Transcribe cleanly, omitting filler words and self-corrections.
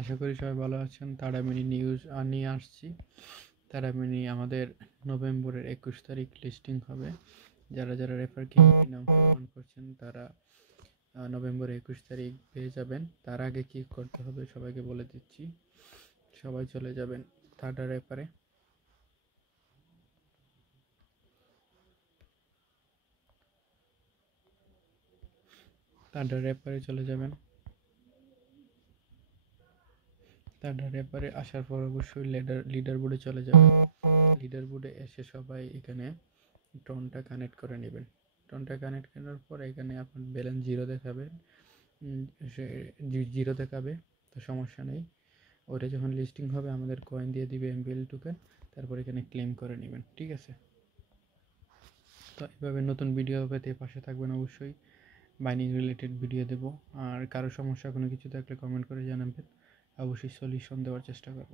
আশা করি সবাই ভালো আছেন। তারা মিনি নিউজ নিয়ে আসছি। তারা মিনি আমাদের নভেম্বরের 21 তারিখ লিস্টিং হবে। যারা যারা রেফার ক্যাম্পেইনে অংশগ্রহণ করছেন তারা নভেম্বরের 21 তারিখ পেয়ে যাবেন। তার আগে কি করতে হবে সবাইকে বলে দিচ্ছি। সবাই চলে যাবেন থার্ড রেফারে। থার্ড রেফারে চলে যাবেন। থার্ড রেফারে আসার পর অবশ্যই লিডার বোর্ডে চলে যাবেন। লিডার বোর্ডে এসে সবাই এখানে টনটা কানেক্ট করে নেবেন। টনটা কানেক্ট করার পর এখানে আপনার ব্যালেন্স জিরো দেখাবে, তো সমস্যা নেই। ওটা যখন লিস্টিং হবে আমাদের কয়েন দিয়ে দিবে এমবিএল টোকেন, তারপর এখানে ক্লেম করে নেবেন। ঠিক আছে, তো এভাবে নতুন ভিডিও পেতে পাশে থাকবেন অবশ্যই। বাইনিং রিলেটেড ভিডিও দেবো। আর কারো সমস্যা কোনো কিছু থাকলে কমেন্ট করে জানাবেন, অবশ্যই সলিউশন দেওয়ার চেষ্টা করব।